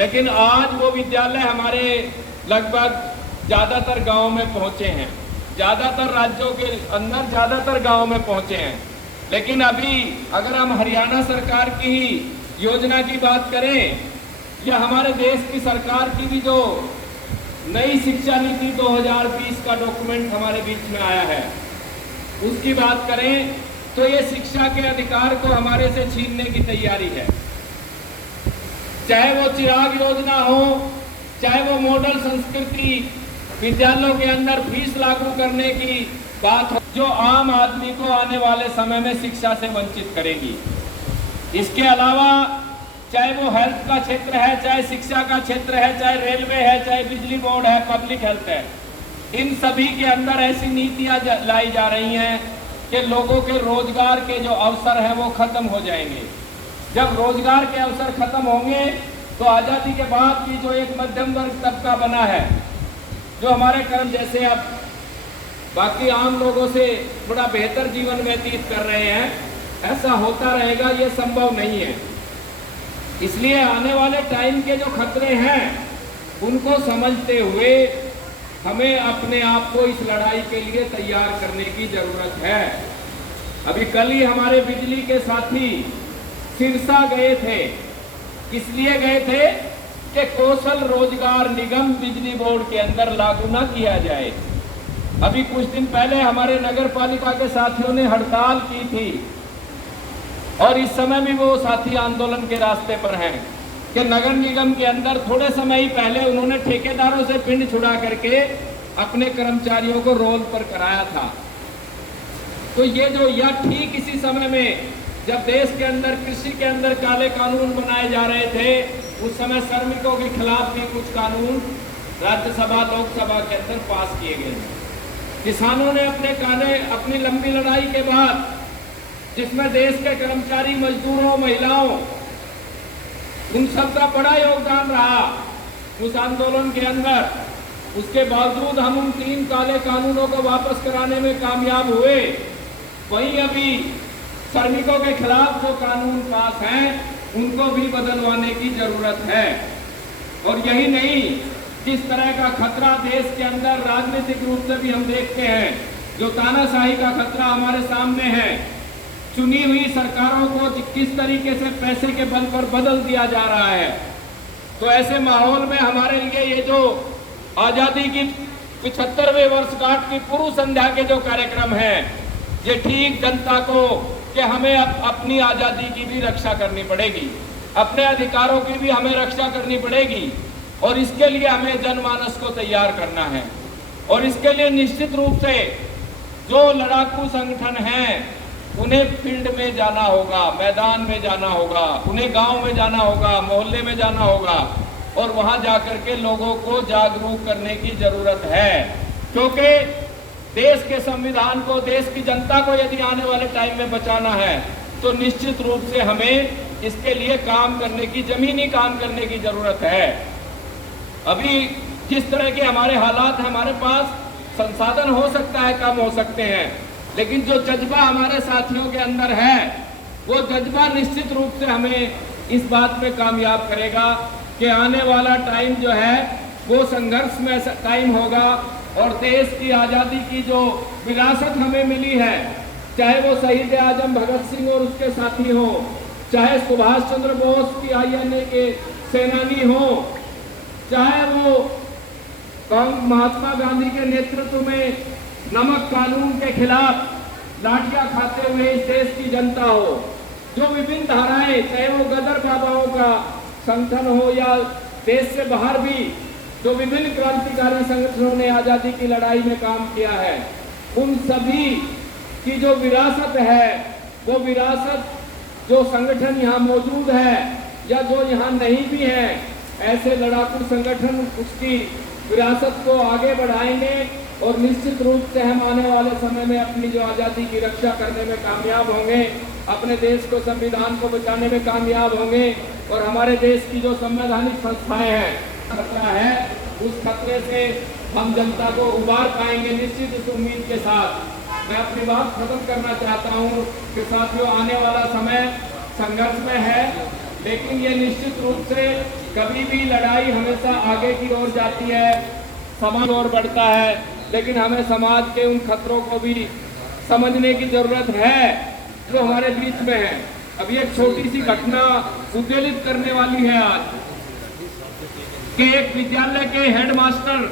लेकिन आज वो विद्यालय हमारे लगभग ज़्यादातर गाँव में पहुँचे हैं, ज़्यादातर राज्यों के अंदर ज़्यादातर गाँव में पहुँचे हैं। लेकिन अभी अगर हम हरियाणा सरकार की ही योजना की बात करें या हमारे देश की सरकार की भी जो नई शिक्षा नीति 2020 का डॉक्यूमेंट हमारे बीच में आया है उसकी बात करें तो ये शिक्षा के अधिकार को हमारे से छीनने की तैयारी है। चाहे वो चिराग योजना हो, चाहे वो मॉडल संस्कृति विद्यालयों के अंदर फीस लागू करने की बात हो, जो आम आदमी को आने वाले समय में शिक्षा से वंचित करेगी। इसके अलावा चाहे वो हेल्थ का क्षेत्र है, चाहे शिक्षा का क्षेत्र है, चाहे रेलवे है, चाहे बिजली बोर्ड है, पब्लिक हेल्थ है, इन सभी के अंदर ऐसी नीतियां लाई जा रही हैं कि लोगों के रोजगार के जो अवसर हैं वो खत्म हो जाएंगे। जब रोजगार के अवसर खत्म होंगे तो आज़ादी के बाद की जो एक मध्यम वर्ग तबका बना है, जो हमारे कर्म जैसे अब बाकी आम लोगों से थोड़ा बेहतर जीवन व्यतीत कर रहे हैं, ऐसा होता रहेगा ये संभव नहीं है। इसलिए आने वाले टाइम के जो खतरे हैं उनको समझते हुए हमें अपने आप को इस लड़ाई के लिए तैयार करने की जरूरत है। अभी कल ही हमारे बिजली के साथी सिरसा गए थे। किस लिए गए थे कि कौशल रोजगार निगम बिजली बोर्ड के अंदर लागू ना किया जाए। अभी कुछ दिन पहले हमारे नगर पालिका के साथियों ने हड़ताल की थी और इस समय भी वो साथी आंदोलन के रास्ते पर हैं कि नगर निगम के अंदर थोड़े समय ही पहले उन्होंने ठेकेदारों से पिंड छुड़ा करके अपने कर्मचारियों को रोल पर कराया था। तो ये जो या ठीक इसी समय में जब देश के अंदर कृषि के अंदर काले कानून बनाए जा रहे थे, उस समय श्रमिकों के खिलाफ भी कुछ कानून राज्यसभा लोकसभा के अंदर पास किए गए। किसानों ने अपनी लंबी लड़ाई के बाद, जिसमें देश के कर्मचारी, मजदूरों, महिलाओं, उन सबका बड़ा योगदान रहा उस आंदोलन के अंदर, उसके बावजूद हम उन 3 काले कानूनों को वापस कराने में कामयाब हुए। वहीं अभी श्रमिकों के खिलाफ जो कानून पास हैं उनको भी बदलवाने की जरूरत है। और यही नहीं, किस तरह का खतरा देश के अंदर राजनीतिक रूप से भी हम देखते हैं, जो तानाशाही का खतरा हमारे सामने है। चुनी हुई सरकारों को किस तरीके से पैसे के बल पर बदल दिया जा रहा है। तो ऐसे माहौल में हमारे लिए ये जो आज़ादी की 75वें वर्षगांठ की पूर्व संध्या के जो कार्यक्रम है, ये ठीक जनता को कि हमें अपनी आज़ादी की भी रक्षा करनी पड़ेगी, अपने अधिकारों की भी हमें रक्षा करनी पड़ेगी। और इसके लिए हमें जनमानस को तैयार करना है। और इसके लिए निश्चित रूप से जो लड़ाकू संगठन हैं उन्हें फील्ड में जाना होगा, मैदान में जाना होगा, उन्हें गांव में जाना होगा, मोहल्ले में जाना होगा और वहां जाकर के लोगों को जागरूक करने की जरूरत है। क्योंकि देश के संविधान को, देश की जनता को यदि आने वाले टाइम में बचाना है तो निश्चित रूप से हमें इसके लिए काम करने की, जमीनी काम करने की जरूरत है। अभी जिस तरह के हमारे हालात हैं, हमारे पास संसाधन हो सकता है कम हो सकते हैं, लेकिन जो जज्बा हमारे साथियों के अंदर है वो जज्बा निश्चित रूप से हमें इस बात में कामयाब करेगा कि आने वाला टाइम जो है वो संघर्ष में टाइम होगा। और देश की आज़ादी की जो विरासत हमें मिली है, चाहे वो शहीद आजम भगत सिंह और उसके साथी हो, चाहे सुभाष चंद्र बोस की INA के सेनानी हो, चाहे वो महात्मा गांधी के नेतृत्व में नमक कानून के खिलाफ लाठियां खाते हुए इस देश की जनता हो, जो विभिन्न धाराएं, चाहे वो गदर बाबाओं का संगठन हो या देश से बाहर भी जो विभिन्न क्रांतिकारी संगठनों ने आज़ादी की लड़ाई में काम किया है, उन सभी की जो विरासत है, वो विरासत जो संगठन यहाँ मौजूद है या जो यहाँ नहीं भी है, ऐसे लड़ाकू संगठन उसकी विरासत को आगे बढ़ाएंगे और निश्चित रूप से हम आने वाले समय में अपनी जो आज़ादी की रक्षा करने में कामयाब होंगे, अपने देश को, संविधान को बचाने में कामयाब होंगे और हमारे देश की जो संवैधानिक संस्थाएं हैं, खतरा है, उस खतरे से हम जनता को उबार पाएंगे निश्चित इस उम्मीद के साथ। मैं अपनी बात खत्म करना चाहता हूँ कि साथियों, आने वाला समय संघर्ष में है, लेकिन ये निश्चित रूप से कभी भी लड़ाई हमेशा आगे की ओर जाती है, समाज और बढ़ता है, लेकिन हमें समाज के उन खतरों को भी समझने की जरूरत है जो हमारे बीच में है। अभी एक छोटी सी घटना उद्वेलित करने वाली है आज कि एक विद्यालय के हेडमास्टर